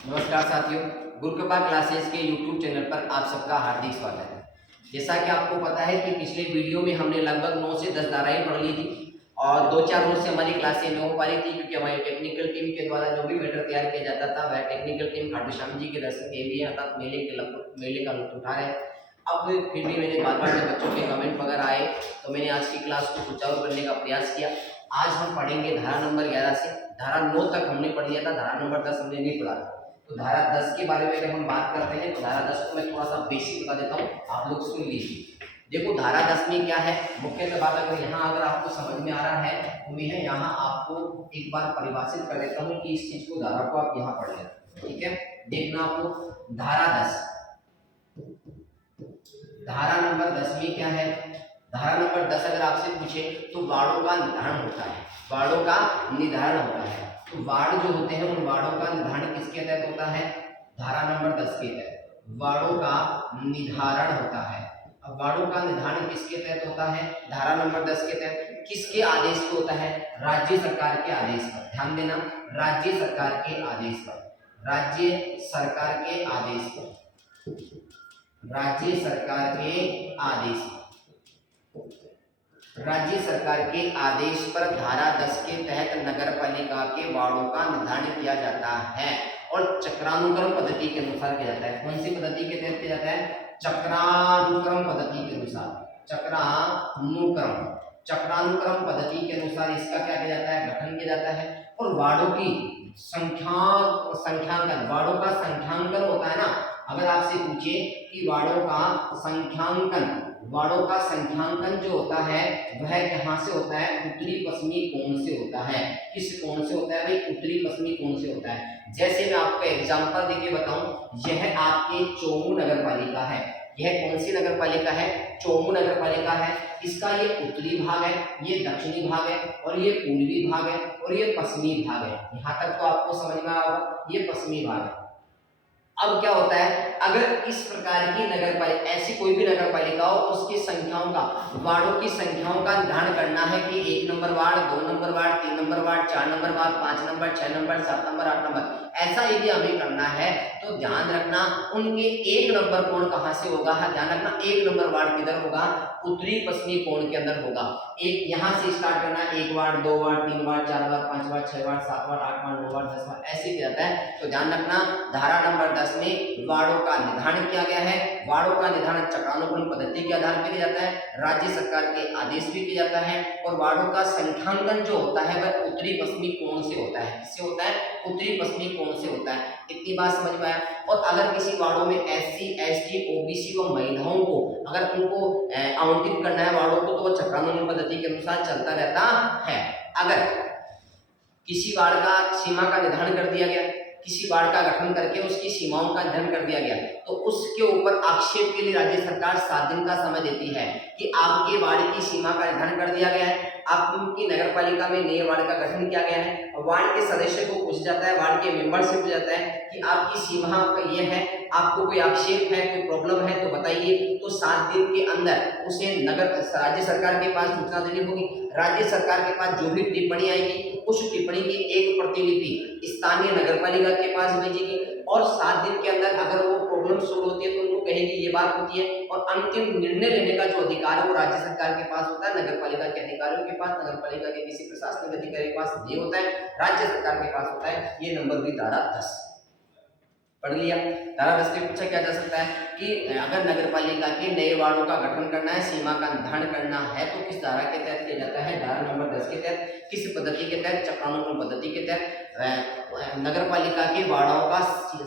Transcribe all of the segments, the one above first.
नमस्कार साथियों, गुरुकृपा क्लासेस के यूट्यूब चैनल पर आप सबका हार्दिक स्वागत है। जैसा कि आपको पता है कि पिछले वीडियो में हमने लगभग 9 से 10 धाराएं पढ़ ली थी और 2-4 रोज से हमारी क्लासें नहीं हो पा रही थी क्योंकि हमारी टेक्निकल टीम के द्वारा जो भी मैटर तैयार किया जाता था वह टेक्निकल टीम खाटू श्याम जी के दर्शन के लिए अर्थात मेले का लुत्फ उठा रहे हैं। अब फिर भी मैंने बार-बार जब बच्चों के कमेंट वगैरह आए तो मैंने आज की क्लास को सुचारू करने का प्रयास किया। आज हम पढ़ेंगे धारा नंबर 11 से धारा 9 तक हमने पढ़ लिया था, धारा नंबर 10 हमने नहीं पढ़ा था। तो धारा 10 के बारे में अगर हम बात करते हैं तो धारा 10 को मैं थोड़ा सा बेसिक बता देता हूँ, आप लोग सुन लीजिए। देखो धारा 10 में क्या है, मुख्यतः बात अगर आपको समझ में आ रहा है तो मैं यहाँ आपको एक बार परिभाषित कर देता हूँ कि इस चीज को धारा को आप यहाँ पढ़ लेना, ठीक है। देखना आपको धारा 10, धारा नंबर 10 में क्या है। धारा नंबर 10 अगर आपसे पूछे तो वार्डों का निर्धारण होता है, वार्डों का निर्धारण होता है। तो वार्ड जो होते हैं उन वार्डों का निर्धारण किसके तहत होता है, धारा नंबर 10 के तहत वार्डों का निर्धारण होता है। अब वार्डों का निर्धारण किसके तहत होता है, धारा नंबर 10 के तहत किसके आदेश पे होता है, राज्य सरकार के आदेश पर। ध्यान देना, राज्य सरकार के आदेश पर, राज्य सरकार के आदेश पर, राज्य सरकार के आदेश पर, राज्य सरकार के आदेश पर धारा 10 के तहत नगर पालिका के वार्डों का निर्धारण किया जाता है और चक्रानुक्रम पद्धति के अनुसार किया जाता है। कौन सी पद्धति के तहत किया जाता है, चक्रानुक्रम पद्धति के अनुसार। चक्रानुक्रम पद्धति के अनुसार इसका क्या किया जाता है, गठन किया जाता है। और वार्डों की संख्यांकन, वार्डों का संख्यांकन होता है ना। अगर आपसे पूछे कि वार्डों का संख्यांकन जो होता है वह कहाँ से होता है, उत्तरी पश्चिमी कोण से होता है। किस कोण से होता है भाई, उत्तरी पश्चिमी कोण से होता है। जैसे मैं आपको एग्जांपल देके बताऊं, यह आपके चोमू नगर पालिका है। यह कौन सी नगर पालिका है, चोमू नगर पालिका है। इसका ये उत्तरी भाग है, ये दक्षिणी भाग है और ये पूर्वी भाग है और ये पश्चिमी भाग है। यहाँ तक तो आपको समझ में आया होगा, ये पश्चिमी भाग है। अब क्या होता है, अगर इस प्रकार की नगर पालिका, ऐसी कोई भी नगर पालिका हो, उसकी संख्याओं का, वार्डों की संख्याओं का निर्धारण करना है कि 1 number ward, 2 number ward, 3 number ward, 4 number ward, 5 number, 6 number, 7 number, 8 number, ऐसा यदि हमें करना है तो ध्यान रखना उनके 1 नंबर कोण कहाँ से होगा। ध्यान रखना 1 नंबर वार्ड किधर होगा, उत्तरी पश्चिमी कोण के अंदर होगा। एक यहाँ से स्टार्ट करना, 1 ward, 2 ward, 3 ward, 4 ward, 5 ward, 6 ward, 7 ward, 8 ward, 9 ward, 10 ward, ऐसे किया जाता है। तो ध्यान रखना धारा नंबर 10 में वार्डों का निर्धारण किया गया है। वार्डों का निर्धारण चक्रानुक्रम पद्धति के आधार पर किया जाता है, राज्य सरकार के आदेश भी किया जाता है। और वार्डों का संख्यांकन जो होता है वह उत्तरी पश्चिमी कोण से होता है। किससे होता है, उत्तरी पश्चिमी कोण से होता है। इतनी बात समझ में आया। और अगर किसी वार्डों में SC, ST, OBC व महिलाओं को अगर उनको आवंटित करना है वार्डों को, तो वह चक्रानुक्रम पद्धति के अनुसार चलता रहता है। अगर किसी वार्ड का सीमा का निर्धारण कर दिया गया, किसी वार्ड का गठन करके उसकी सीमाओं का निर्धारण कर दिया गया, तो उसके ऊपर आक्षेप के लिए राज्य सरकार 7 दिन का समय देती है कि आपके वार्ड की सीमा का निर्धारण कर दिया गया है, आपकी नगर पालिका में नए वार्ड का गठन किया गया है। वार्ड के सदस्य को पूछा जाता है, वार्ड के मेंबर से पूछा जाता है कि आपकी सीमा ये है, आपको कोई आक्षेप है, कोई प्रॉब्लम है तो बताइए। तो 7 दिन के अंदर उसे राज्य सरकार के पास सूचना देनी होगी। राज्य सरकार के पास जो भी टिप्पणी आएगी उस टिप्पणी की एक प्रतिलिपि स्थानीय नगर पालिका के पास भेजेगी और 7 दिन के अंदर अगर वो प्रॉब्लम सोल्व होती है तो उनको कहेगी ये बात होती है। और अंतिम निर्णय लेने का जो अधिकार है वो राज्य सरकार के पास होता है, नगर पालिका के अधिकारियों के पास, नगर पालिका के किसी प्रशासनिक अधिकारी के पास नहीं होता है, राज्य सरकार के पास होता है। ये नंबर हुई धारा 10, पढ़ लिया। धारा 10 में पूछा क्या जा सकता है कि अगर नगर पालिका के नए वार्डों का गठन करना है, सीमा का निर्धारण करना है तो किस धारा के तहत किया जाता है, धारा नंबर 10 के तहत। किस पद्धति के तहत, चक्रानुक्रम पद्धति के तहत नगर पालिका के वार्डों का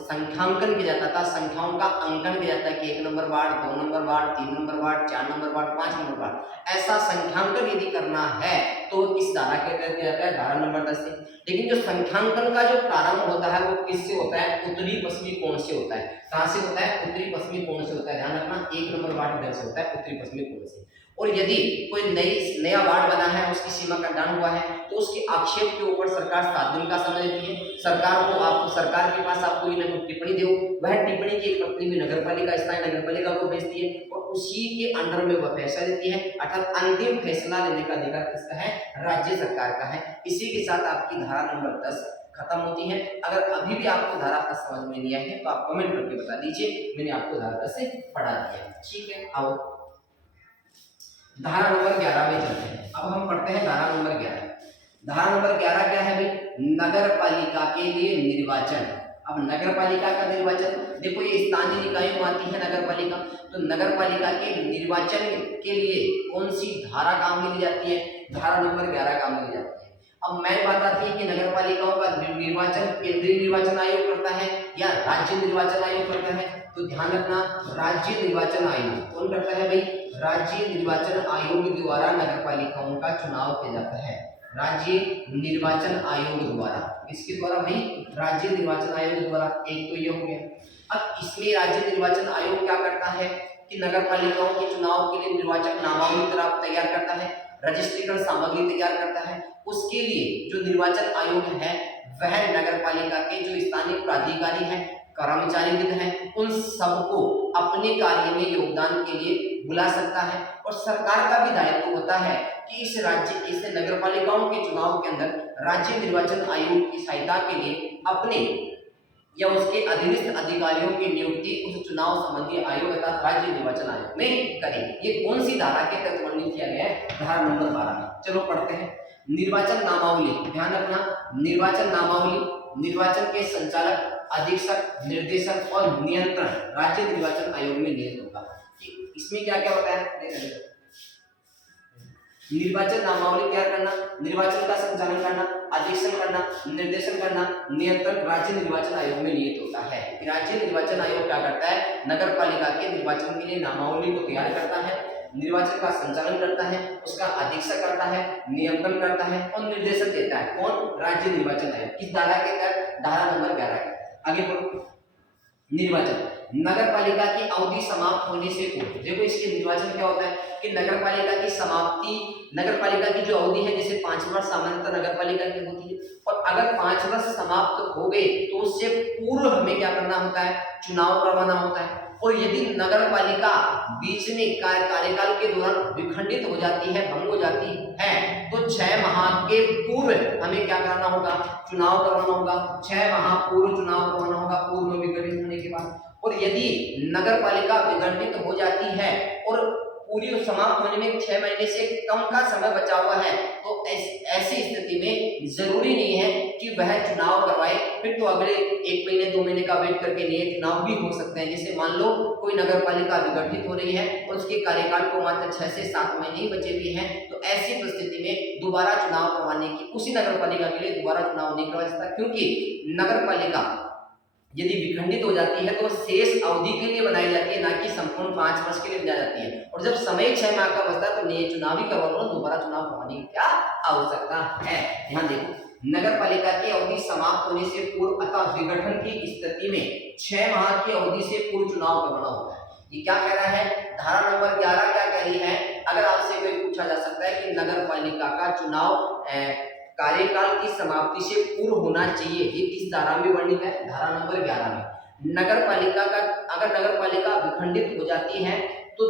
संख्यांकन किया जाता था, संख्याओं का अंकन किया जाता है कि 1 number ward, 2 number ward, 3 number ward, 4 number ward, 5 number ward, ऐसा संख्यांकन यदि करना है तो किस धारा के तहत किया जाता है, धारा नंबर 10 से। लेकिन जो संख्यांकन का जो प्रारंभ होता है वो किससे होता है, उत्तरी पश्चिमी कोण से होता है। कहां से होता है, उत्तरी पश्चिमी कोण से होता है। ध्यान रखना 1 नंबर वार्ड इधर से होता है, उत्तरी पश्चिमी कोण से। और यदि कोई नया वार्ड बना है, उसकी सीमा का निर्धारण हुआ है तो उसके आक्षेप के ऊपर सरकार 7 दिन का समय देती है। सरकार के पास आपको ये टिप्पणी दो, वह टिप्पणी की एक प्रति भी नगर पालिका, स्थानीय नगर पालिका को भेजती है और उसी के अंडर में वह फैसला देती है। अर्थात अंतिम फैसला लेने का अधिकार किसका है, राज्य सरकार का है। इसी के साथ आपकी धारा नंबर 10 खत्म होती है। अगर अभी भी आपको धारा 10 समझ में नहीं आई है तो आप कमेंट करके बता दीजिए, मैंने आपको धारा 10 से पढ़ा दिया। ठीक है, आओ धारा नंबर 11 में चलते हैं। अब हम पढ़ते हैं धारा नंबर 11। धारा नंबर 11 क्या है भाई? नगर पालिका के लिए निर्वाचन। अब नगर पालिका का निर्वाचन, देखो ये स्थानीय निकायों में आती है नगर पालिका, तो नगर पालिका के निर्वाचन के लिए कौन सी धारा काम में ली जाती है? धारा नंबर 11 काम में ली जाती है। अब मेन बात आती है कि नगर पालिकाओं का निर्वाचन केंद्रीय निर्वाचन आयोग करता है या राज्य निर्वाचन आयोग करता है? तो ध्यान रखना, राज्य निर्वाचन आयोग कौन करता है भाई? राज्य निर्वाचन आयोग द्वारा नगर पालिकाओं का चुनाव किया जाता है। राज्य निर्वाचन आयोग द्वारा, किसके द्वारा भाई? राज्य निर्वाचन आयोग द्वारा। एक तो ये हो गया। अब इसमें राज्य निर्वाचन आयोग क्या करता है कि नगर पालिकाओं के चुनाव के लिए निर्वाचक नामावली तैयार करता है, रजिस्ट्रेशन सामग्री तैयार करता है। उसके लिए जो निर्वाचन आयोग है वह नगर पालिका के जो स्थानीय प्राधिकारी हैं, कर्मचारी हैं, उन सबको अपने कार्य में योगदान के लिए बुला सकता है। और सरकार का भी दायित्व होता है कि इस नगर पालिकाओं के चुनाव के अंदर राज्य निर्वाचन आयोग की सहायता के लिए अपने या उसके अधीनस्थ अधिकारियों की नियुक्ति उस चुनाव संबंधी आयोग अर्थात राज्य निर्वाचन आयोग में करेगी। ये कौन सी धारा के तहत वर्णित किया गया है? धारा नंबर 12 में। चलो पढ़ते हैं। निर्वाचन नामावली, ध्यान रखना, निर्वाचन नामावली, निर्वाचन के संचालक, अधीक्षक, निर्देशक और नियंत्रण राज्य निर्वाचन आयोग में नियत होगा। कि इसमें क्या क्या होता है? निर्वाचन नामावली तैयार करना, निर्वाचन का संचालन करना, अधीक्षण करना, निर्देशन करना, नियंत्रण राज्य निर्वाचन आयोग में नियत होता है। राज्य निर्वाचन आयोग क्या करता है? नगर पालिका के निर्वाचन के लिए नामावली को तैयार करता है, निर्वाचन का संचालन करता है, उसका अधीक्षक करता है, नियंत्रण करता है और निर्देशन देता है। कौन? राज्य निर्वाचन आयोग। किस धारा के तहत? धारा नंबर 11 के। आगे बढ़ो। निर्वाचन, नगर पालिका की अवधि समाप्त होने से पूर्व, देखो इसके निर्वाचन क्या होता है कि नगर पालिका की समाप्ति, नगर पालिका की जो अवधि है जैसे 5 वर्ष सामान्यतः नगर पालिका की होती है, और अगर 5 वर्ष समाप्त हो गए तो उससे पूर्व हमें क्या करना होता है? चुनाव करवाना होता है। और यदि नगर पालिका बीच में कार्यकाल के दौरान विखंडित हो जाती है, भंग हो जाती है, तो 6 माह के पूर्व हमें क्या करना होगा? चुनाव करवाना होगा। 6 माह पूर्व चुनाव करवाना होगा, पूर्व में विघटित होने के बाद। और यदि नगर पालिका विघटित हो जाती है और पूरी समाप्त होने में 6 महीने से कम का समय बचा हुआ है, तो ऐसी स्थिति में जरूरी नहीं है कि वह चुनाव करवाए, फिर तो अगले 1 महीने 2 महीने का वेट करके नए चुनाव भी हो सकते हैं। जैसे मान लो कोई नगर पालिका विघटित हो रही है और उसके कार्यकाल को मात्र 6 से 7 महीने ही बचे हुए हैं, तो ऐसी परिस्थिति में दोबारा चुनाव करवाने की, उसी नगर पालिका के लिए दोबारा चुनाव नहीं करवा सकता, क्योंकि नगर पालिका यदि विखंडित हो जाती है तो शेष अवधि के लिए बनाई जाती है, ना कि संपूर्ण 5 वर्ष के लिए बनाई जाती है। और जब समय 6 माह का बचता है तो नए चुनाव ही करवा लो, दोबारा चुनाव करवाने की क्या आवश्यकता है? ध्यान देखो, नगर पालिका की अवधि समाप्त होने से पूर्व अथवा विघटन की स्थिति में 6 माह की अवधि से पूर्व चुनाव करवाना होता है। ये क्या कह रहा है? धारा नंबर 11 क्या कह रही है? अगर आपसे कोई पूछा जा सकता है कि नगर पालिका का चुनाव कार्यकाल की समाप्ति से पूर्व होना चाहिए, ये किस धारा में वर्णित है? धारा नंबर 11 में। नगर पालिका का, अगर नगर पालिका विखंडित हो जाती है तो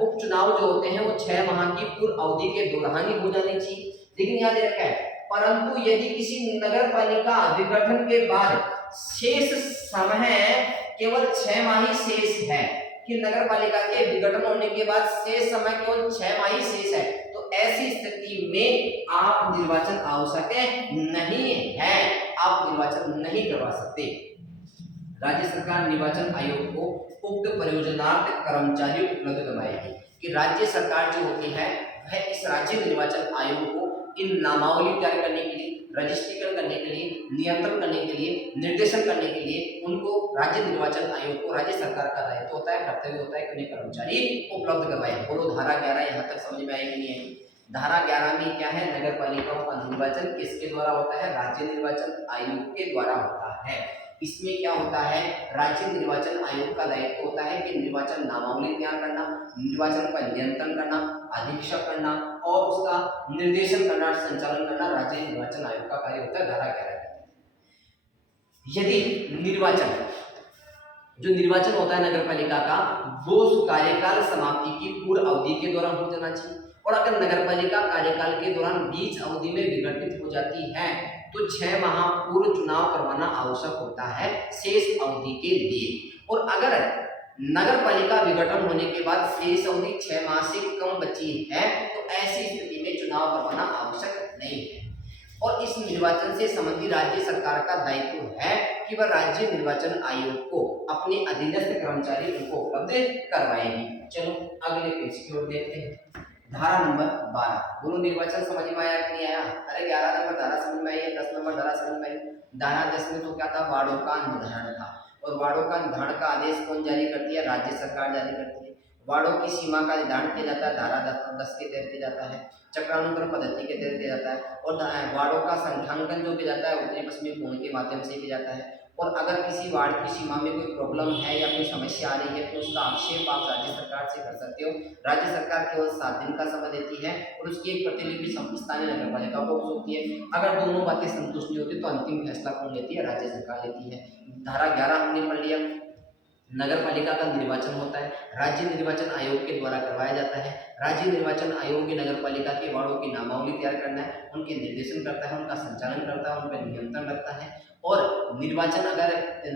उपचुनाव जो होते हैं वो 6 माह की पूर्व अवधि के दौरान ही हो जाने चाहिए। लेकिन यहाँ दे रखा है, परंतु यदि किसी नगर पालिका विघटन के बाद शेष समय केवल 6 माह ही शेष है, कि नगर पालिका के विघटन होने के बाद शेष समय केवल 6 माह ही शेष है, तो ऐसी स्थिति में आप निर्वाचन आवश्यक नहीं है, आप निर्वाचन नहीं करवा सकते। राज्य सरकार निर्वाचन आयोग को उक्त परियोजनार्थ कर्मचारी उपलब्ध करवाएगी। कि राज्य सरकार जो होती है वह इस राज्य निर्वाचन आयोग को इन नामावली तैयार करने के लिए, रजिस्ट्रेशन करने के लिए, नियंत्रण करने के लिए, निर्देशन करने के लिए उनको राज्य निर्वाचन आयोग को राज्य सरकार का दायित्व होता है, कर्तव्य होता है कि उन्हें कर्मचारी उपलब्ध करवाए। बोलो धारा 11 यहाँ तक समझ में आई कि नहीं आई? धारा 11 में क्या है? नगर पालिकाओं का निर्वाचन किसके द्वारा होता है? राज्य निर्वाचन आयोग के द्वारा होता है। इसमें क्या होता है? राज्य निर्वाचन आयोग का दायित्व होता है कि निर्वाचन नामावली तैयार करना, निर्वाचन का नियंत्रण करना, अधीक्षक करना और उसका निर्देशन करना, संचालन करना राज्य निर्वाचन आयोग का कार्य होता है। धारा 11 यदि निर्वाचन होता है नगर पालिका का, वो कार्यकाल समाप्ति की पूर्व अवधि के दौरान हो जाना चाहिए। और अगर नगर पालिका कार्यकाल के दौरान बीच अवधि में विघटित हो जाती है तो 6 माह पूर्व चुनाव करवाना आवश्यक होता है शेष अवधि के लिए। और अगर नगर पालिका विघटन होने के बाद शेष अवधि 6 माह से कम बची है तो ऐसी स्थिति में चुनाव करवाना आवश्यक नहीं है। और इस निर्वाचन से संबंधित राज्य सरकार का दायित्व है कि वह राज्य निर्वाचन आयोग को अपने अधीनस्थ कर्मचारी उनको उपलब्ध करवाएगी। चलो अगले पेज की ओर देखते हैं। धारा नंबर 12, बोलो निर्वाचन समझ में आया कि नहीं आया? अरे 11 नंबर धारा समझ में आई है, 10 नंबर धारा समझ में आई। धारा 10 में तो क्या था? वार्डों का निर्धारण था। और वार्डों का निर्धारण का आदेश कौन जारी करती है? राज्य सरकार जारी करती है। वार्डों की सीमा का निर्धारण किया जाता है धारा 10 के तहत किया जाता है, चक्रानुक्रम पद्धति के तहत किया जाता है। और वार्डों का संख्यांकन जो किया जाता है उत्तरी पश्चिमी कोण के माध्यम से किया जाता है। और अगर किसी वार्ड की सीमा में कोई प्रॉब्लम है या कोई समस्या आ रही है तो उसका आक्षेप आप राज्य सरकार से कर सकते हो। राज्य सरकार केवल 7 दिन का समय देती है और उसकी एक प्रतिलिपि स्थानीय नगर पालिका को होती है। अगर दोनों बातें संतुष्ट नहीं होती तो अंतिम फैसला कौन लेती है? राज्य सरकार लेती है। धारा 11 हमने पढ़ लिया। नगर पालिका का निर्वाचन होता है, राज्य निर्वाचन आयोग के द्वारा करवाया जाता है। राज्य निर्वाचन आयोग नगर पालिका के वार्डों की नामावली तैयार करना है, उनके निर्देशन करता है, उनका संचालन करता है, उन पर नियंत्रण रखता है। और निर्वाचन अगर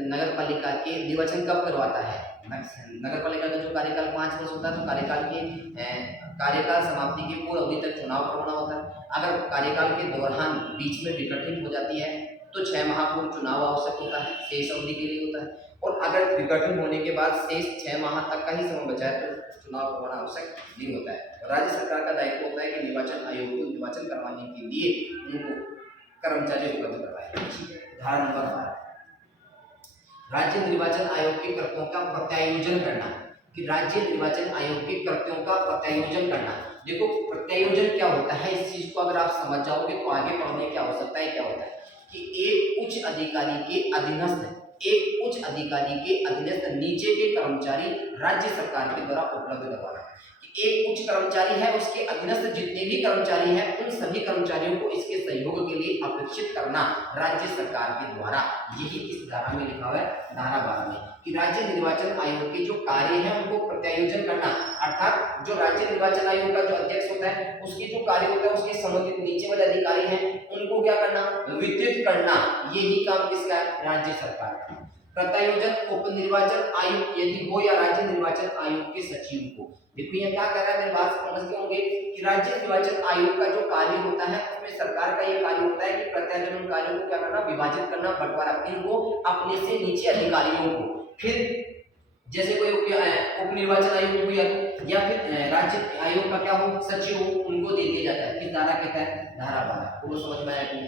नगर पालिका के निर्वाचन कब करवाता है? नगर पालिका का जो कार्यकाल 5 वर्ष होता है तो कार्यकाल समाप्ति की पूर्व अवधि तक चुनाव करवाना होता है। अगर कार्यकाल के दौरान बीच में विघटन हो जाती है तो 6 माह पूर्व चुनाव आवश्यक होता है, शेष अवधि के लिए होता है। और अगर विघटन होने के बाद शेष 6 माह तक का ही समय बचा है तो चुनाव करवाना आवश्यक नहीं होता है। राज्य सरकार का दायित्व होता है कि निर्वाचन आयोग को निर्वाचन करवाने के लिए उनको कर्मचारी उपलब्ध करवाए। धारा नंबर 12, राज्य निर्वाचन आयोग के कर्तव्यों का प्रत्यायोजन करना। कि राज्य निर्वाचन आयोग के कर्तव्यों का प्रत्यायोजन करना। देखो प्रत्यायोजन क्या होता है, इस चीज को अगर आप समझ जाओगे तो आगे पढ़ने की आवश्यकता है। क्या होता है कि एक उच्च अधिकारी के अधीनस्थ नीचे के कर्मचारी राज्य सरकार के द्वारा उपलब्ध करवाना। एक उच्च कर्मचारी है, उसके अधीनस्थ जितने भी कर्मचारी हैं उन सभी कर्मचारियों को इसके सहयोग के लिए अपेक्षित करना राज्य सरकार के द्वारा। यही इस धारा में लिखा हुआ है, धारा 12 में, कि राज्य निर्वाचन आयोग के जो कार्य हैं उनको प्रत्यायोजन करना। अर्थात जो राज्य निर्वाचन आयोग का जो अध्यक्ष होता है उसके जो कार्य होता है उसके संबंधित नीचे वाले अधिकारी हैं उनको क्या करना? वितरित करना। यही काम किसका है? राज्य सरकार का। प्रत्यायोजन उप निर्वाचन आयुक्त यदि हो या राज्य निर्वाचन आयोग के सचिव को। देखो ये क्या कर रहा है, मेरी बात समझते होंगे कि राज्य निर्वाचन आयोग का जो कार्य होता है उसमें सरकार का ये कार्य होता है कि प्रत्यायोजन कार्यों को क्या करना? विभाजित करना, बंटवारा, इनको अपने से नीचे अधिकारियों को। फिर जैसे कोई उप निर्वाचन आयोग हो या फिर राज्य आयोग का क्या हो? सचिव हो, उनको दे दिया जाता है। किस धारा के तहत? धारा 12। पूरा समझ में आया कि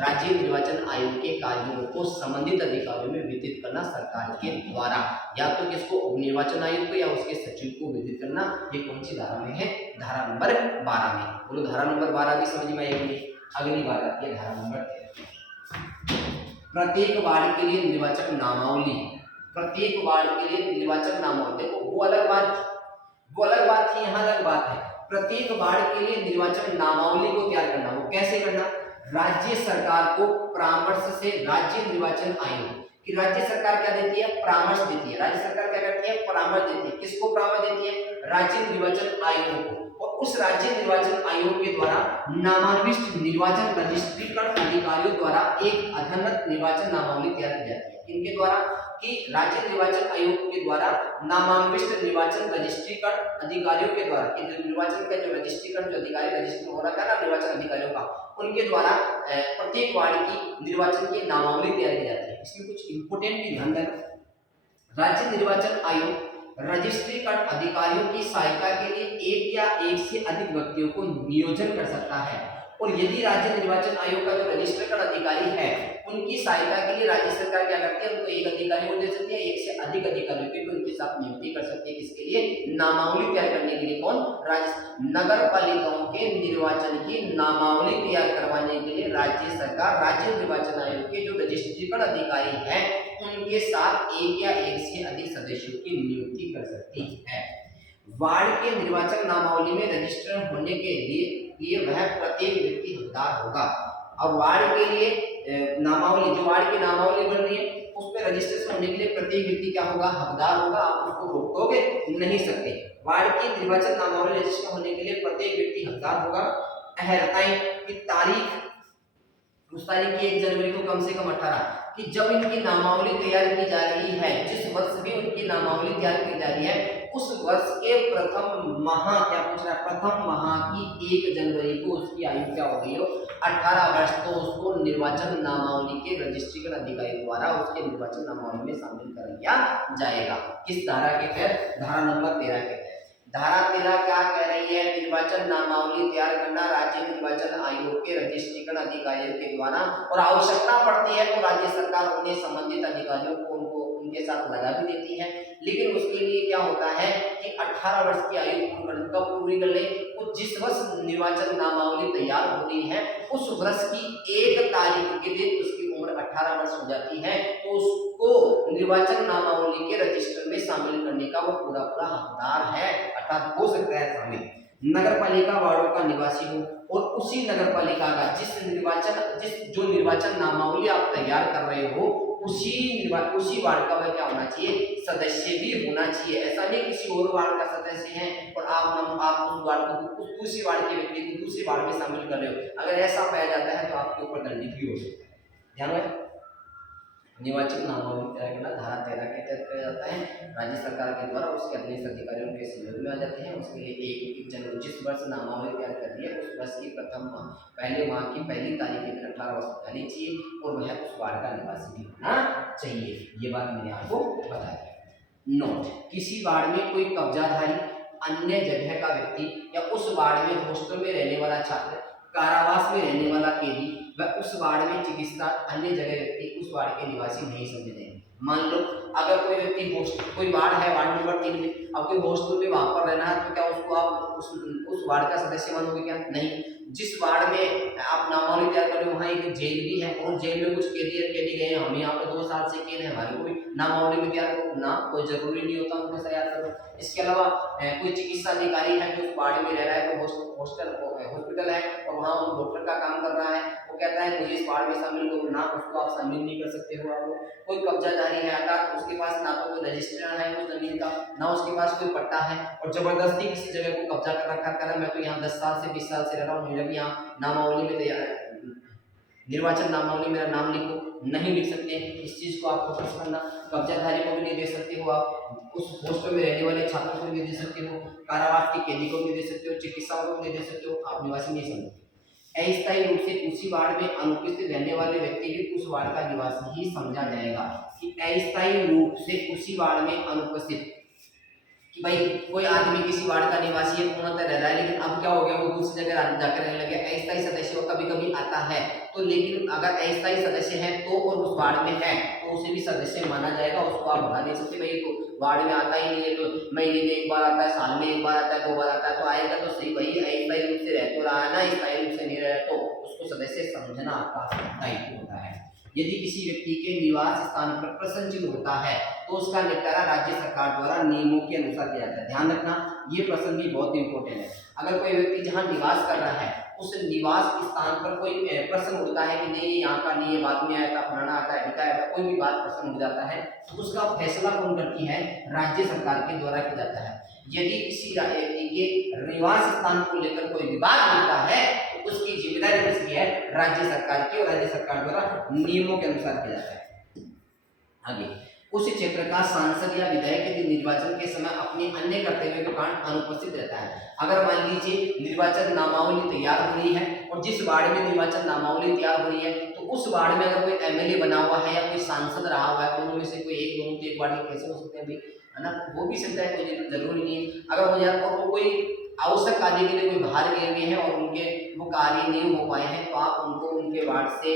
राज्य निर्वाचन आयोग के कार्यों को संबंधित अधिकारियों में वितरित करना सरकार के द्वारा, या तो किसको? उप निर्वाचन आयोग को या उसके सचिव को वितरित करना। ये कौन सी धारा में है? धारा नंबर 12 में। बोलो धारा नंबर 12 भी समझ में आएगी। अगली बात आती है धारा नंबर 13। प्रत्येक वार्ड के लिए निर्वाचक नामावली। प्रत्येक वार्ड के लिए निर्वाचक नामावली। देखो वो अलग बात थी, यहाँ अलग बात है। प्रत्येक वार्ड के लिए निर्वाचक नामावली को तैयार करना। वो कैसे करना? राज्य सरकार को परामर्श से राज्य निर्वाचन आयोग कि राज्य सरकार क्या देती है? परामर्श देती है। राज्य सरकार क्या करती है? परामर्श देती है। किसको परामर्श देती है? राज्य निर्वाचन आयोग को। और उस राज्य निर्वाचन आयोग के द्वारा नामांकित निर्वाचन रजिस्ट्रीकरण अधिकारियों द्वारा एक अद्यतन निर्वाचन नामावली तैयार की जाती है। किनके द्वारा? कि राज्य निर्वाचन आयोग के द्वारा नामांकित निर्वाचन रजिस्ट्रीकरण अधिकारियों के द्वारा, निर्वाचन का जो रजिस्ट्रीकरण जो अधिकारी रजिस्टर हो रखा है ना निर्वाचन अधिकारियों का, उनके द्वारा प्रत्येक वार्ड की निर्वाचन की नामावली तैयार की जाती है। इसमें कुछ इंपोर्टेंट भी ध्यान देना। राज्य निर्वाचन आयोग रजिस्ट्रीकरण अधिकारियों की सहायता के लिए एक या एक से अधिक व्यक्तियों को नियोजन कर सकता है। और यदि राज्य निर्वाचन आयोग का जो रजिस्ट्रेशन अधिकारी है उनकी सहायता के लिए राज्य सरकार क्या करती है? उनको एक अधिकारी को दे सकती है, एक से अधिक अधिकारियों की भी उनके साथ नियुक्ति कर सकती है। किसके लिए? नामावली तैयार करने के लिए। कौन? नगर पालिकाओं के निर्वाचन की नामावली तैयार करवाने के लिए राज्य सरकार राज्य निर्वाचन आयोग के जो रजिस्ट्रेशन अधिकारी हैं उनके साथ एक या एक से अधिक सदस्यों की नियुक्ति कर सकती है। वार्ड के निर्वाचन नामावली में रजिस्टर होने के लिए वह प्रत्येक व्यक्ति हकदार होगा। और वार्ड के लिए नामावली, जो वार्ड की नामावली बन रही है उसमें रजिस्ट्रेशन होने के लिए प्रत्येक व्यक्ति क्या होगा? हकदार होगा। आप उसको रोकोगे नहीं सकते। वार्ड की निर्वाचन नामावली रजिस्टर होने के लिए प्रत्येक व्यक्ति हकदार होगा। अहर्ताएं की तारीख उस तारीख की 1 जनवरी को कम से कम 18 कि जब इनकी नामावली तैयार की जा रही है, जिस वर्ष भी उनकी नामावली तैयार की जा रही है, उस वर्ष के प्रथम माह, क्या पूछ रहा है, प्रथम माह की 1 जनवरी को उसकी आयु क्या हो गई हो, 18 वर्ष, तो उसको निर्वाचन नामावली के रजिस्ट्रेशन अधिकारी द्वारा उसके निर्वाचन नामावली में शामिल कर लिया जाएगा। किस धारा के तहत? धारा नंबर 13 के तहत। धारा 13 क्या कह रही है? निर्वाचन नामावली तैयार करना राज्य निर्वाचन आयोग के रजिस्ट्रेशन अधिकारियों के द्वारा, और आवश्यकता पड़ती है तो राज्य सरकार उन्हें संबंधित अधिकारियों को उनके साथ लगा भी देती है। लेकिन उसके लिए क्या होता है कि 18 वर्ष की आयु कब पूरी कर ले? जिस वर्ष निर्वाचन नामावली तैयार हो रही है उस वर्ष की 1 तारीख के दिन उसकी उम्र 18 वर्ष हो जाती है, तो उसको निर्वाचन नामावली के रजिस्टर में शामिल करने का वो पूरा हकदार है, अर्थात हो सकता है शामिल। नगर पालिका वार्डों का निवासी हो और उसी नगर पालिका का जो निर्वाचन नामावली आप तैयार कर रहे हो उसी वार्ड का वह क्या होना चाहिए? सदस्य भी होना चाहिए। ऐसा नहीं किसी और वार्ड का सदस्य है और आप उस वार्ड को दूसरी वार्ड के व्यक्ति को दूसरी वार्ड में शामिल कर रहे हो, अगर ऐसा पाया जाता है तो आपके ऊपर दंडित भी हो सकता है। ध्यान रहे, निर्वाचन नामावली तैयार करना धारा 13 के तहत किया जाता है, राज्य सरकार के द्वारा उसके अधीनस्थ अधिकारियों के सहयोग में आ जाते हैं। उसके लिए 1 जनवरी जिस वर्ष नामावली तैयार कर रही है उस वर्ष की प्रथम पहले माह की पहली तारीख के दिन 18 वर्ष होनी चाहिए और वह उस वार्ड का निवासी भी होना चाहिए। ये बात मैंने आपको बता दी। नोट, किसी वार्ड में कोई कब्जाधारी, अन्य जगह का व्यक्ति या उस वार्ड में हॉस्टल में रहने वाला छात्र, कारावास में रहने वाला कैदी व उस वार्ड में चिकित्सा अन्य जगह व्यक्ति उस वार्ड के निवासी नहीं समझे जाएंगे। मान लो अगर कोई व्यक्ति कोई वार्ड है, वार्ड नंबर 3 में, अब कोई हॉस्टल में वहां पर रहना है तो क्या उसको आप उस वार्ड का सदस्य मानोगे? क्या नहीं। जिस वार्ड में आप नामावली तैयार कर रहे हो वहाँ एक जेल भी है और जेल में कुछ कैदी गए हैं, हम यहाँ पे 2 साल से कैद है, हमारे को भी नामावली में तैयार करो ना, कोई जरूरी नहीं होता उनको तैयार करो। इसके अलावा कोई चिकित्सा अधिकारी है जो उस वार्ड में रह रहा है, तो हॉस्पिटल है और वहाँ वो डॉक्टर का काम कर रहा है, वो कहता है मुझे इस वार्ड में शामिल करो ना, उसको आप शामिल नहीं कर सकते हो। आप कोई कब्जाधारी है अर्थात उसके पास ना तो कोई रजिस्ट्रेशन है उस जमीन का, ना उसके पास कोई पट्टा है और जबरदस्ती किसी जगह को कब्जा कर रखा है, मैं तो यहाँ 10 साल से 20 साल से रह रहा हूँ, मुझे भी यहाँ नामावली में तैयार निर्वाचन नामावली मेरा नाम लिखो, नहीं लिख सकते। इस चीज को आप फोकस करना। कब्जाधारी को भी नहीं दे सकते हो आप, उस हॉस्टल में रहने वाले छात्रों को भी नहीं दे सकते हो, कारावास के कैदी को भी दे सकते हो, चिकित्सकों को भी दे सकते हो, आप निवासी नहीं समझते। अस्थायी रूप से उसी वार्ड में अनुपस्थित रहने वाले व्यक्ति भी उस वार्ड का निवासी ही समझा जाएगा। कि अस्थायी रूप से उसी वार्ड में अनुपस्थित, कि भाई कोई आदमी किसी वार्ड का निवासी है, पूर्णतः रह रहा है, लेकिन अब क्या हो गया वो दूसरी जगह जाकर रहने लगे। अस्थायी सदस्य कभी कभी आता है तो, लेकिन अगर अस्थायी सदस्य है तो और उस वार्ड में है तो उसे भी सदस्य माना जाएगा, उसको आप भगा नहीं सकते। भाई तो वार्ड में आता ही नहीं है, तो महीने में 1 बार आता है, साल में 1 बार आता है, 2 बार आता है, तो आएगा तो सही। भाई अस्थायी रूप से रह तो रहा है ना, स्थायी रूप से नहीं रह तो उसको सदस्य समझना आपका दायित्व होता है। यदि किसी व्यक्ति के निवास स्थान पर प्रश्न चिन्ह होता है तो उसका निपटारा राज्य सरकार द्वारा नियमों के अनुसार किया जाता है। ध्यान रखना, ये प्रश्न भी बहुत इंपॉर्टेंट है। अगर कोई व्यक्ति जहाँ निवास कर रहा है उस निवास स्थान पर कोई प्रश्न उठता है कि नहीं यहाँ का नहीं, ये बाद में आया था, फलाना आता है, ढिका है, कोई भी बात प्रश्न उठ जाता है तो उसका फैसला कौन करती है? राज्य सरकार के द्वारा किया जाता है। यदि किसी व्यक्ति के निवास स्थान को लेकर कोई विवाद होता है तो उसकी जिम्मेदारी किसकी है? राज्य सरकार की, और राज्य सरकार द्वारा नियमों के अनुसार किया जाता है। आगे, उस क्षेत्र का सांसद या विधायक यदि निर्वाचन के समय अपने अन्य कर्तव्यों के कारण अनुपस्थित रहता है। अगर मान लीजिए निर्वाचन नामावली तैयार हो रही है और जिस वार्ड में निर्वाचन नामावली तैयार हो रही है तो उस वार्ड में अगर कोई एमएलए बना हुआ है या कोई सांसद रहा हुआ है, दोनों में से कोई एक, दोनों तो एक वार्ड में कैसे हो सकते हैं भाई, है ना, वो भी सकता है, कोई जरूरी नहीं है। अगर हो जाए और वो कोई आवश्यक कार्य के लिए कोई बाहर गए हुए हैं और उनके वो कार्य नहीं हो पाए हैं तो आप उनको उनके वार्ड से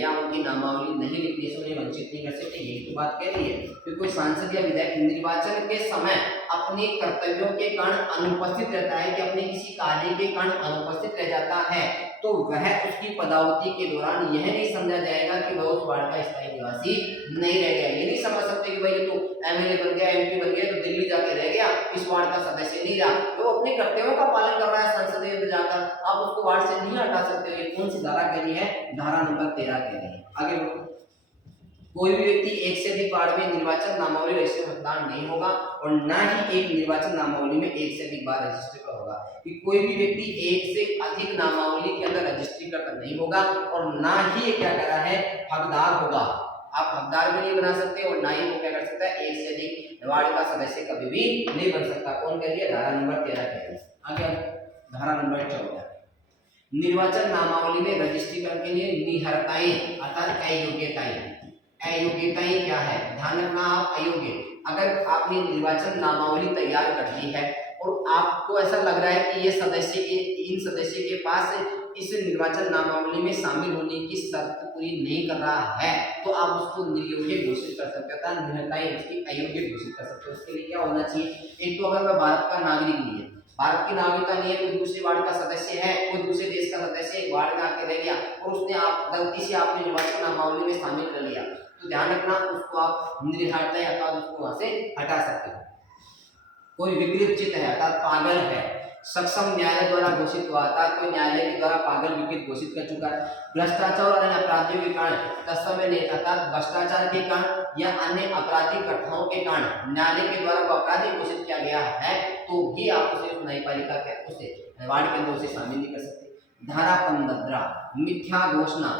या उनकी नामावली नहीं लिखने से उन्हें वंचित नहीं कर सकते। यही तो बात कह रही है कि कोई सांसद या विधायक निर्वाचन के समय अपने कर्तव्यों के कारण अनुपस्थित रहता है, कि अपने किसी कार्य के कारण अनुपस्थित रह जाता है, तो वह उसकी पदावधि के दौरान यह नहीं समझा जाएगा कि वह उस वार्ड का स्थायी निवासी नहीं रह गया। ये नहीं समझ सकते कि भाई तो एमएलए बन गया, एमपी बन गया तो दिल्ली जाके रह गया, इस वार्ड का सदस्य नहीं रहा, तो अपने कर्तव्यों का पालन कर रहा है संसदीय में जाकर, आप उसको वार्ड से नहीं हटा सकते। ये कौन सी धारा कह रही है? धारा नंबर 13 कह रही है। आगे बढ़ो। कोई भी व्यक्ति एक से अधिक वार्ड में निर्वाचन नामावली रजिस्टर मतदान नहीं होगा और ना ही एक निर्वाचन नामावली में एक से अधिक बार रजिस्ट्री होगा, कि कोई भी व्यक्ति एक से अधिक नामावली के अंदर रजिस्ट्री करता नहीं होगा, और ना ही ये क्या कर रहा है, हकदार होगा। आप हकदार भी नहीं बना सकते और ना ही वो क्या कर सकता है, एक से अधिक वार्ड का सदस्य कभी भी नहीं बन सकता। कौन कह रही है, धारा नंबर 13 कह रही है। आगे धारा नंबर 14, निर्वाचन नामावली में रजिस्ट्रीकरण के लिए निहरताएं अर्थात अयोग्यताएं। अयोग्यताएं क्या है, ध्यान रखना आप, अयोग्य, अगर आपने निर्वाचन नामावली तैयार कर दी है और आपको ऐसा लग रहा है कि ये सदस्य के इन सदस्य के पास इस निर्वाचन नामावली में शामिल होने की शर्त पूरी नहीं कर रहा है, तो आप उसको निर्योग्य घोषित कर सकते हो, अर्थात निहरताएं उसकी अयोग्य घोषित कर सकते हो। उसके लिए क्या होना चाहिए, एक तो अगर वह भारत का नागरिक नहीं है, भारत की नागरिकता नहीं है, कोई दूसरे वार्ड का सदस्य है, कोई दूसरे देश का सदस्य वार्ड में आके रह गया और उसने आप गलती से आपने निर्वाचन नामावली में शामिल कर लिया, तो ध्यान रखना उसको आप निर्हरता अर्थात उसको वहां से हटा सकते हो। कोई विपरीत चित्त है अर्थात पागल है, सक्षम न्यायालय द्वारा घोषित हुआ अर्थात कोई न्यायालय के द्वारा पागल विकृत घोषित कर चुका है, भ्रष्टाचार और अन्य अपराधियों के कारण तत्समय नहीं अर्थात भ्रष्टाचार के कारण या अन्य आपराधिक घटनाओं के कारण न्यायालय के द्वारा वो अपराधी घोषित किया गया है, तो भी आप उसे न्यायपालिका के उसे वार्ड के अंदर उसे शामिल नहीं कर सकते। धारा 15 मिथ्या घोषणा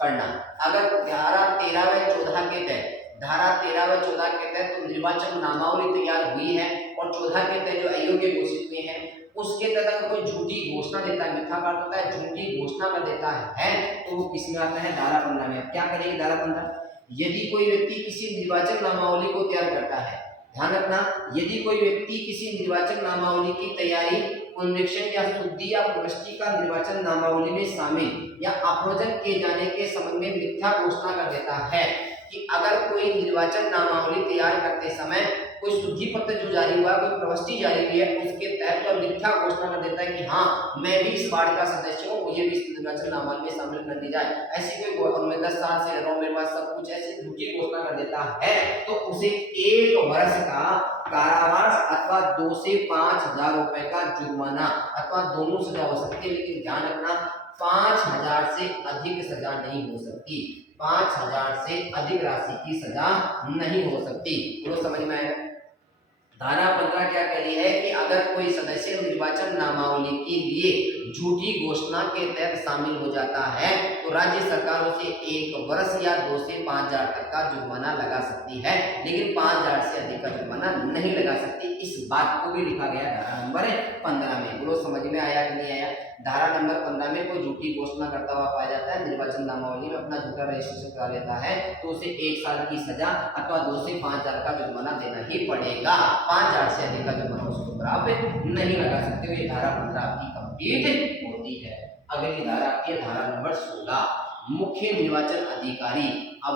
करना, अगर धारा 13 व 14 के तहत, धारा 13 व 14 के तहत तो निर्वाचन नामावली तैयार हुई है और 14 के तहत जो अयोग्य घोषित हुए हैं उसके तहत अगर कोई झूठी घोषणा देता है, मिथ्या का होता है झूठी घोषणा कर देता है, तो वो किसमें आता है, धारा 15 में। क्या करेगी धारा 15, यदि कोई व्यक्ति किसी निर्वाचन नामावली को तैयार करता है, ध्यान रखना, यदि कोई व्यक्ति किसी निर्वाचन नामावली की तैयारी, पुनरीक्षण या शुद्धि या पुष्टि का निर्वाचन नामावली में शामिल या अपरोजन किए जाने के संबंध में मिथ्या घोषणा कर देता है, कि अगर कोई निर्वाचन नामावली तैयार करते समय कोई शुद्धि पत्र जो जारी हुआ, कोई प्रविष्टि जारी हुई है, उसके तहत तो मिथ्या घोषणा कर देता है कि हाँ मैं भी इस वार्ड का सदस्य हूँ, मुझे भी इस निर्वाचन नामावली में शामिल कर दी जाए, ऐसी कोई मैं 10 साल से रहा हूँ, मेरे पास सब कुछ, ऐसी झूठी घोषणा कर देता है, तो उसे 1 वर्ष का कारावास अथवा 2 से 5,000 रुपए का जुर्माना अथवा दोनों सजा हो सकती है। लेकिन ध्यान रखना 5,000 से अधिक सजा नहीं हो सकती, 5,000 से अधिक राशि की सजा नहीं हो सकती। बोलो समझ में आएगा। धारा 15 क्या कह रही है कि अगर कोई सदस्य निर्वाचन नामावली के लिए झूठी घोषणा के तहत शामिल हो जाता है तो राज्य सरकार उसे 1 वर्ष या 2 से 5,000 तक का जुर्माना लगा सकती है, लेकिन 5,000 से अधिक का जुर्माना नहीं लगा सकती। इस बात को भी लिखा गया धारा नंबर 15 में। बोलो समझ में आया कि नहीं आया। धारा नंबर 15 में कोई झूठी घोषणा करता हुआ पाया जाता है, निर्वाचन नामावली में अपना झूठा रजिस्ट्रेशन करा लेता है, तो उसे 1 साल की सजा अथवा 2 से 5,000 का जुर्माना देना ही पड़ेगा। 5,000 से अधिक का जुर्माना उसको प्राप्त नहीं लगा सकते। ये धारा 15 आपकी कंप्लीट होती है। अगली धारा आती है धारा नंबर 16, मुख्य निर्वाचन अधिकारी। अब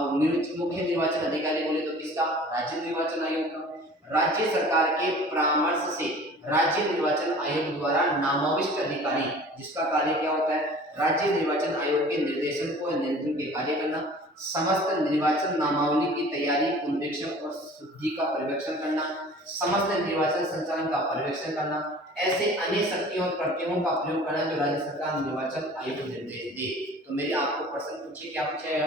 मुख्य निर्वाचन अधिकारी बोले तो किसका, राज्य निर्वाचन आयोग का। राज्य सरकार के परामर्श से राज्य निर्वाचन आयोग द्वारा नामाविष्ट अधिकारी, जिसका कार्य क्या होता है, राज्य निर्वाचन आयोग के निर्देशन को नियंत्रण के कार्य करना, समस्त निर्वाचन नामावली की तैयारी, पुनरीक्षण और शुद्धि का पर्यवेक्षण करना, समस्त निर्वाचन संचालन का पर्यवेक्षण करना, ऐसे अन्य शक्तियों और कर्तव्यों का प्रयोग करना जो राज्य सरकार निर्वाचन आयोग निर्देश दे। तो मेरे आपको प्रश्न पूछे, क्या पूछेगा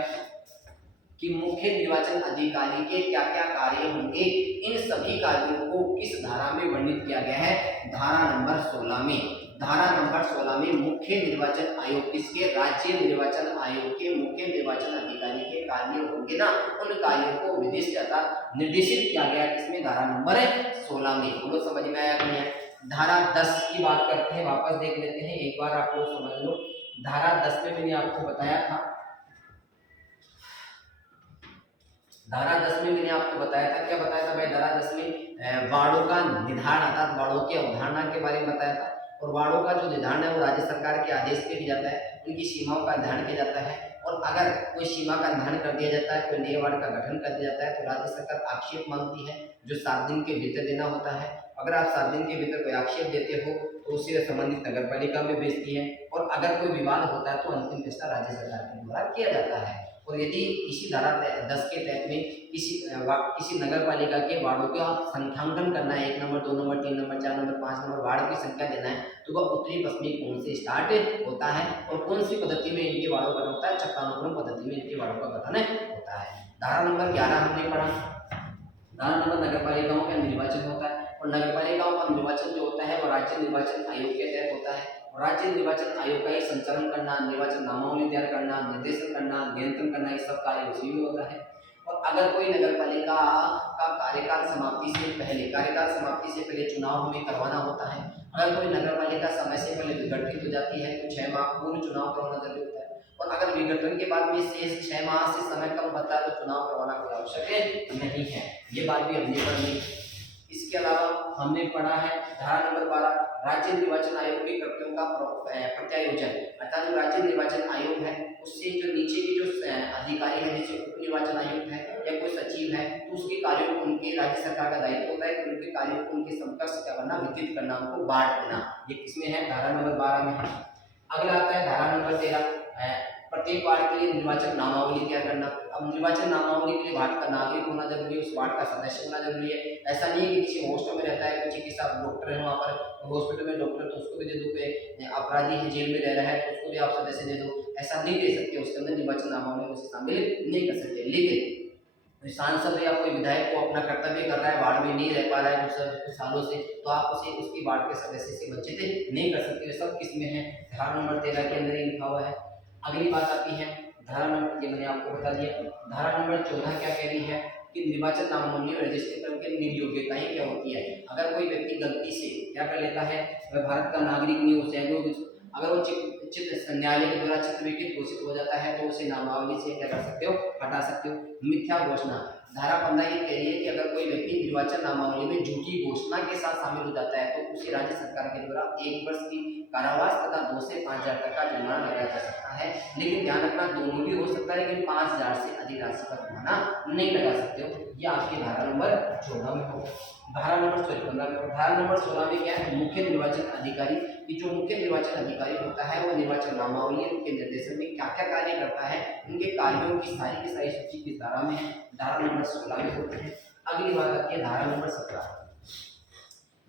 कि मुख्य निर्वाचन अधिकारी के क्या क्या कार्य होंगे, इन सभी कार्यों को किस धारा में वर्णित किया गया है, धारा नंबर 16 में। धारा नंबर 16 में मुख्य निर्वाचन आयोग किसके, राज्य निर्वाचन आयोग के मुख्य निर्वाचन अधिकारी के कार्य होंगे ना, उन कार्यों को विदिष्ट अर्थात निर्देशित किया गया किसमें, धारा नंबर 16 में। बोलो समझ में आया कि नहीं? धारा 10 की बात करते हैं, वापस देख लेते हैं, एक बार आप लोग समझ लो। धारा 10 में मैंने आपको बताया था, धारा 10 में मैंने आपको बताया था, क्या बताया था भाई, धारा 10 में वार्डों का निर्धारण अर्थात वार्डों की अवधारणा के बारे में बताया था। और वार्डों का जो निर्धारण है वो राज्य सरकार के आदेश पे किया जाता है, उनकी सीमाओं का निर्धारण किया जाता है। और अगर कोई सीमा का निर्धारण कर दिया जाता है, कोई नए वार्ड का गठन कर दिया जाता है, तो राज्य सरकार आक्षेप मांगती है, जो 7 दिन के भीतर देना होता है। अगर आप 7 दिन के भीतर कोई आक्षेप देते हो तो उसे संबंधित नगर पालिका में भेजती है, और अगर कोई विवाद होता है तो अंतिम फैसला राज्य सरकार के द्वारा किया जाता है। और यदि इसी धारा 10 के तहत में किसी नगर पालिका के वार्डों का संख्यांकन करना है, 1 number 2 number 3 number 4 number 5 number ward की संख्या देना है, तो वह उत्तरी पश्चिमी कोण से स्टार्ट होता है। और कौन सी पद्धति में इनके वार्डों का गठन होता है, चक्रानुक्रम पद्धति में इनके वार्डों का गठन होता है। धारा नंबर 11 हमने पढ़ा, धारा नंबर नगर पालिकाओं का निर्वाचन होता है और नगर पालिकाओं का निर्वाचन जो होता है वो राज्य निर्वाचन आयोग के तहत होता है। राज्य निर्वाचन आयोग का ये संचालन करना, निर्वाचन नामावली तैयार करना, निर्देशन करना, नियंत्रण करना, ये सब कार्य उसी में होता है। और अगर कोई नगर पालिका का कार्यकाल समाप्ति से पहले चुनाव हमें करवाना होता है, अगर कोई नगर पालिका समय से पहले विघटित हो जाती है तो 6 माह पूर्व चुनाव करवाना जरूरी होता है। और अगर विघटन के बाद भी शेष 6 माह से समय कम बचा है तो चुनाव करवाना कोई आवश्यक नहीं है। ये बात भी हमने पढ़ी। इसके अलावा हमने पढ़ा है धारा नंबर 12 राज्य निर्वाचन आयोग के कर्तव्यों का प्रत्यायोजन, अर्थात जो राज्य निर्वाचन आयोग है उससे जो नीचे के जो अधिकारी है, जैसे उप निर्वाचन आयुक्त है या कोई सचिव है, तो उसके कार्यों को उनके राज्य सरकार का दायित्व होता है कि उनके कार्यों को उनके समकक्ष क्या करना, वितरित करना, उनको बांट देना। ये किसमें है? धारा नंबर 12 में है। अगला आता है धारा नंबर 13 प्रत्येक वार्ड के लिए निर्वाचन नामावली तैयार करना। अब निर्वाचन नामावली के लिए वार्ड का नागरिक होना जरूरी है, उस वार्ड का सदस्य होना जरूरी है। ऐसा नहीं है कि किसी हॉस्टल में रहता है, कोई चिकित्सा डॉक्टर है वहाँ पर हॉस्पिटल में डॉक्टर, तो उसको भी दे दो, कोई अपराधी है जेल में रह रहा है तो उसको भी आप सदस्य दे दो, ऐसा नहीं दे सकते। उसके अंदर निर्वाचन नामावली में उसे शामिल नहीं कर सकते। लेकिन सांसद या कोई विधायक को अपना कर्तव्य कर रहा है, वार्ड में नहीं रह पा रहा है कुछ सालों से, तो आप उसे उसकी वार्ड के सदस्य से वंचित नहीं कर सकते। ये सब किसमें है? धारा नंबर 13 के अंदर ही लिखा हुआ है। अगली बात आती है धारा नंबर, ये मैंने आपको बता दिया। धारा नंबर 14 क्या कह रही है कि निर्वाचन नामावली में रजिस्टर के निर्योग्यताएं क्या होती है। अगर कोई व्यक्ति गलती से क्या कर लेता है, वह भारत का नागरिक नहीं हो जाएगा, अगर वो चित्र न्यायालय के द्वारा चित्रविकृत घोषित हो जाता है तो उसे नामावली से क्या कर सकते हो? हटा सकते हो। मिथ्या घोषणा, धारा 15 ये कह रही है कि अगर कोई व्यक्ति निर्वाचन नामावली में झूठी घोषणा के साथ शामिल हो जाता है तो उसे राज्य सरकार के द्वारा 1 वर्ष की कारावास तथा 2 से 5,000 तक का जुर्माना लगाया जा सकता है। लेकिन ध्यान रखना, दोनों भी हो सकता है, लेकिन 5,000 से अधिक राशि का जुर्माना नहीं लगा सकते हो। यह आपकी धारा नंबर 14 में हो। धारा नंबर 15 में। धारा नंबर 16 में क्या है? मुख्य निर्वाचन अधिकारी। कि जो मुख्य निर्वाचन अधिकारी होता है वो निर्वाचन नामावली उनके निर्देशन में क्या क्या कार्य करता है, उनके कार्यों की सारी सूची किस धारा में है? धारा नंबर 16 में होती है। अगली बात आती है धारा नंबर 17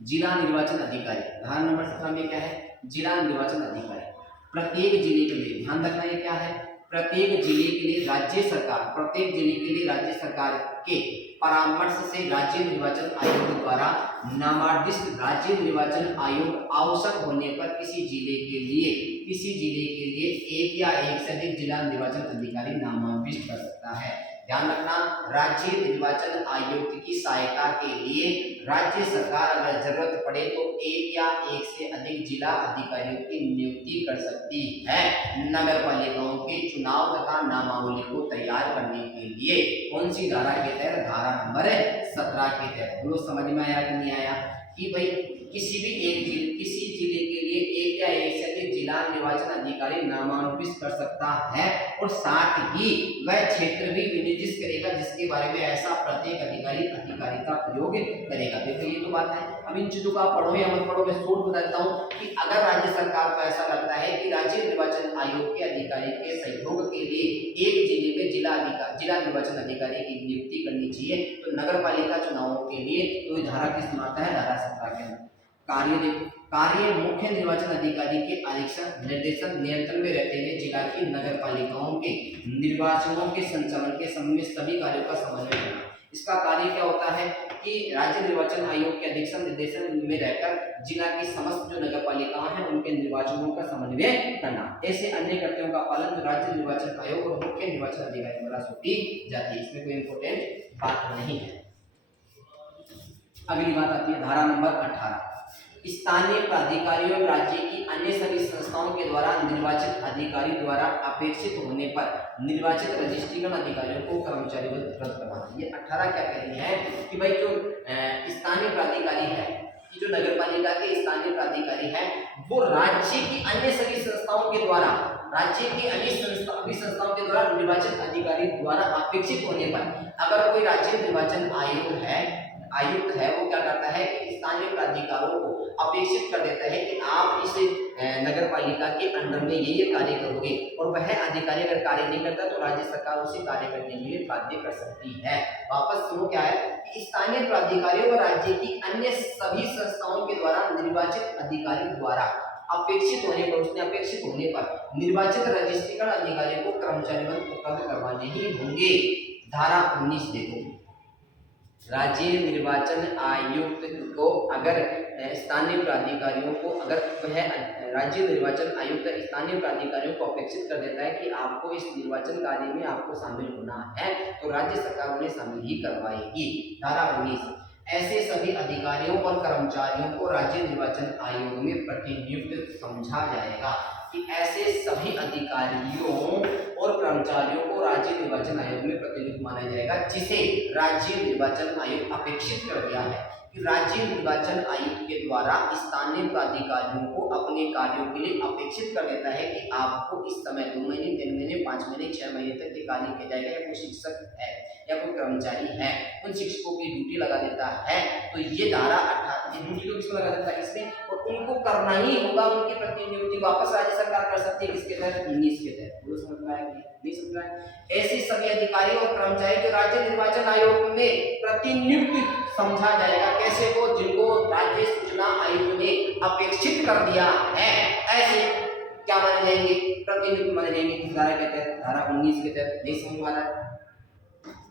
जिला निर्वाचन अधिकारी। धारा नंबर 17 में क्या है? जिला निर्वाचन अधिकारी प्रत्येक जिले के लिए, ध्यान रखना ये क्या है? प्रत्येक जिले के लिए राज्य सरकार, प्रत्येक जिले के लिए राज्य सरकार के परामर्श से राज्य निर्वाचन आयोग द्वारा नामांकित राज्य निर्वाचन आयोग आवश्यक होने पर किसी जिले के लिए एक या एक से अधिक जिला निर्वाचन अधिकारी नामांकित कर सकता है। ध्यान रखना, राज्य निर्वाचन आयोग की सहायता के लिए राज्य सरकार अगर जरूरत पड़े तो एक या एक से अधिक जिला अधिकारियों की नियुक्ति कर सकती है नगर पालिकाओं के चुनाव तथा नामावली को तैयार करने के लिए। कौन सी धारा के तहत? धारा नंबर 17 के तहत। बोलो समझ में आया कि नहीं आया? कि भाई किसी जिले के लिए एक या एक से अधिक जिला निर्वाचन अधिकारी नामांकित कर सकता है और साथ ही वह क्षेत्र भी विनिर्दिष्ट करेगा जिसके बारे में ऐसा प्रत्येक अधिकारी अधिकारिता प्रयोग करेगा। देखो ये तो बात है। अब इन चीजों को आप पढ़ो या मत पढ़ो, मैं शोर्ट बता देता हूँ कि अगर राज्य सरकार को ऐसा लगता है कि राज्य निर्वाचन आयोग के अधिकारी के सहयोग के लिए एक जिले में जिला निर्वाचन अधिकारी की नियुक्ति करनी चाहिए तो नगर पालिका चुनावों के लिए तो धारा किस आता है? धारा 17 के अंदर। कार्य मुख्य निर्वाचन अधिकारी के आरक्षण निर्देशन नियंत्रण में रहते हुए जिला की नगर पालिकाओं के निर्वाचनों के संचालन के संबंध में सभी कार्यों का समन्वय करना। इसका कार्य क्या होता है कि राज्य निर्वाचन आयोग के अधीक्षण निर्देशन में रहकर जिला की समस्त जो नगर पालिकाएं हैं उनके निर्वाचनों का समन्वय करना। ऐसे अन्य कर्तव्यों का पालन जो राज्य निर्वाचन आयोग और मुख्य निर्वाचन अधिकारी द्वारा सौंपी जाती है। इसमें कोई इंपोर्टेंट बात नहीं है। अगली बात आती है धारा नंबर 18 स्थानीय प्राधिकारियों और राज्य की अन्य सभी संस्थाओं के द्वारा निर्वाचित अधिकारी द्वारा अपेक्षित होने पर निर्वाचित रजिस्ट्रेशन अधिकारियों को कर्मचारी रद्द करवाना। ये 18 क्या कह रही है कि भाई जो स्थानीय प्राधिकारी है, कि जो नगर पालिका के स्थानीय प्राधिकारी है वो राज्य की अन्य सभी संस्थाओं के द्वारा संस्थाओं के द्वारा निर्वाचित अधिकारी द्वारा अपेक्षित होने पर अगर कोई राज्य निर्वाचन आयुक्त है वो क्या करता है कि स्थानीय प्राधिकारों को अपेक्षित कर देता है कि आप इस नगर पालिका के अंडर में ये कार्य करोगे और वह अधिकारी अगर कार्य नहीं करता तो राज्य सरकार उसे कार्य करने के लिए बाध्य कर सकती है। वापस सुनो क्या है कि स्थानीय प्राधिकारियों व राज्य की अन्य सभी संस्थाओं के द्वारा निर्वाचित अधिकारी द्वारा अपेक्षित होने पर निर्वाचित रजिस्ट्रेशन अधिकारी को कर्मचारी उपलब्ध करवाने ही होंगे। धारा 19 देखो, राज्य निर्वाचन आयुक्त को अगर स्थानीय प्राधिकारियों को अगर वह राज्य निर्वाचन आयुक्त स्थानीय प्राधिकारियों को अपेक्षित कर देता है कि आपको इस निर्वाचन कार्य में आपको शामिल होना है, तो राज्य सरकार उन्हें शामिल ही करवाएगी। धारा 19, ऐसे सभी अधिकारियों और कर्मचारियों को राज्य निर्वाचन आयोग में प्रतिनियुक्त समझा जाएगा। कि ऐसे सभी अधिकारियों और कर्मचारियों को राज्य निर्वाचन आयोग में प्रतिनियुक्त माना जाएगा जिसे राज्य निर्वाचन आयोग अपेक्षित कर दिया है कि राज्य निर्वाचन आयुक्त के द्वारा स्थानीय प्राधिकारियों को अपने कार्यों के लिए अपेक्षित कर देता है कि आपको इस समय 2 महीने 3 महीने 5 महीने 6 महीने तक ये कार्य किया जाएगा, या कोई शिक्षक है या कोई कर्मचारी है उन शिक्षकों की ड्यूटी लगा देता है, तो ये धारा 18 ड्यूटी तो किसमें लगा देता है इसमें, और उनको करना ही होगा, उनकी प्रतिनियुक्ति वापस राज्य सरकार कर सकती है किसके तहत, 19 के तहत। बोलो समझ में आया नहीं समझ में आया? ऐसे सभी अधिकारी और कर्मचारी जो राज्य निर्वाचन आयोग में प्रतिनियुक्त समझा जाएगा, कैसे को, जिनको राज्य सूचना आयुक्त ने अपेक्षित कर दिया है, ऐसे क्या माने जाएंगे, प्रतिनियुक्त माने जाएंगे। किस धारा के तहत, धारा 19 के तहत। नहीं समझ में आ रहा है?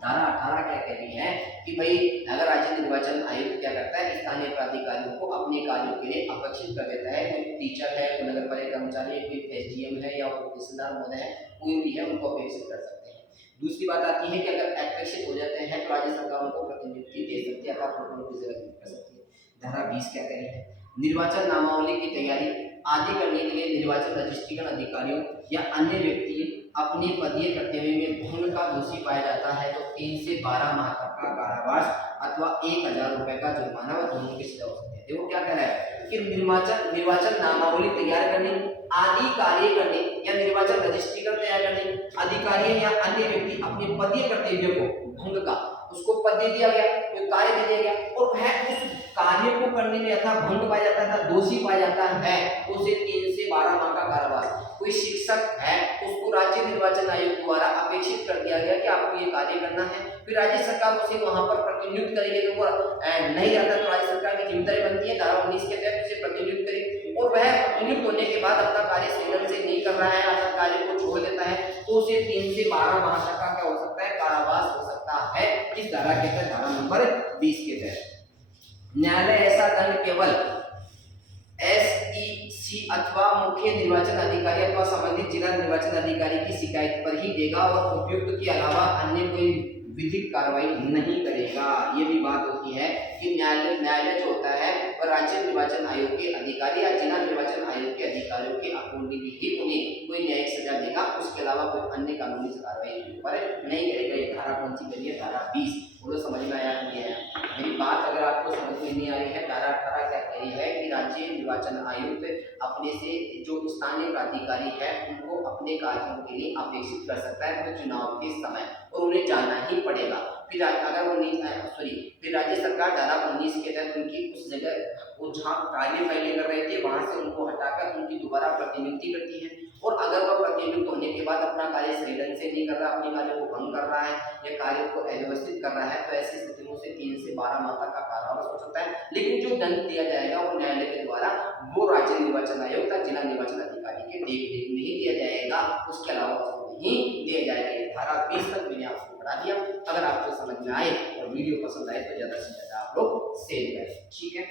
धारा 18 क्या कह रही है कि भाई अगर राज्य निर्वाचन आयुक्त क्या करता है, स्थानीय प्राधिकारियों को अपने कार्यों के लिए अपेक्षित कर देता है, कोई टीचर है, कोई नगर पालिका कर्मचारी है, कोई एसडीएम है या तहसीलदार महोदय है, कोई भी है, उनको अपेक्षित कर सकते हैं। दूसरी बात आती है कि अगर अपेक्षित हो जाते हैं तो राज्य सरकार उनको प्रतिनियुक्ति दे सकती है, अर्थात उनकी जगह कर सकती है। धारा 20 क्या कह रही है, निर्वाचन नामावली की तैयारी आदि करने के लिए निर्वाचन रजिस्ट्रेशन अधिकारियों या अन्य व्यक्ति अपने पदीय कर्तव्य में भंग का दोषी पाया जाता है तो 3 से 12 माह तक का कारावास अथवा 1000 रुपए का जुर्माना व दोनों की सजा हो सकती है। देखो क्या कह रहा है कि निर्वाचन नामावली तैयार करने आदि कार्य करने या निर्वाचन रजिस्ट्रेशन तैयार करने अधिकारी या अन्य व्यक्ति अपने पदीय कर्तव्य को भंग का, उसको पद दे दिया गया, कोई कार्य दे दिया गया और वह उस कार्य को करने में अथा भंग पाया जाता है, दोषी पाया जाता है, उसे 3 से 12 माह का कारावास। कोई शिक्षक है, उसको राज्य निर्वाचन आयोग द्वारा अपेक्षित कर दिया गया कि आपको ये कार्य करना है, फिर राज्य सरकार उसे वहां पर प्रतिनियुक्त करेगी, तो वो नहीं रहता तो राज्य सरकार की जिम्मेदारी बनती है धारा 19 के तहत उसे प्रतिनियुक्त करे, और वह प्रतिनियुक्त होने के बाद अपना कार्य संयम से नहीं कर रहा है, अपना कार्य को छोड़ देता है, तो उसे 3 से 12 माह तक का क्या हो सकता है, कारावास हो सकता है। इस धारा के तहत, धारा नंबर 20 के तहत न्यायालय ऐसा दंड केवल एसईसी अथवा मुख्य निर्वाचन अधिकारी अथवा संबंधित जिला निर्वाचन अधिकारी की शिकायत पर ही देगा और उपयुक्त के अलावा अन्य कोई विधिक कार्रवाई नहीं करेगा। ये भी बात होती है कि न्यायालय जो होता है वह राज्य निर्वाचन आयोग के अधिकारी या जिला निर्वाचन आयोग के अधिकारियों के अकॉर्डिंग ही उन्हें कोई न्यायिक सजा देगा, उसके अलावा कोई अन्य कानूनी कार्रवाई के ऊपर नहीं करेगा। ये धारा कौन सी करी है, धारा 20। बोलो समझ में आया नहीं आया? मेरी बात अगर आपको समझ में नहीं आ रही है, धारा 18 क्या कह रही है कि राज्य निर्वाचन आयुक्त अपने से जो स्थानीय प्राधिकारी है उनको अपने कार्यों के लिए अपेक्षित कर सकता है तो चुनाव के समय, और उन्हें जाना ही पड़ेगा। फिर अगर वो फिर राज्य सरकार धारा 19 के तहत उनकी उस जगह वो जहाँ कार्य फाइलें कर रहे थे वहां से उनको हटाकर उनकी दोबारा प्रतिनियुक्ति करती है, और अगर वह प्रतिनियुक्त होने के बाद अपना कार्य सही ढंग से नहीं कर रहा, अपने कार्य को भंग कर रहा है या कार्य को अव्यवस्थित कर रहा है, तो ऐसी स्थितियों से 3 से 12 माह तक का कारावास हो सकता है। लेकिन जो दंड दिया जाएगा वो न्यायालय के द्वारा वो राज्य निर्वाचन आयोग या जिला निर्वाचन अधिकारी के देख रेख में ही दिया जाएगा, उसके अलावा उसको नहीं दिया जाएगा। ये धारा 20 तक मैंने आपको पढ़ा दिया। अगर आपको समझ में आए और वीडियो पसंद आए तो ज्यादा से ज्यादा आप लोग शेयर करें, ठीक है।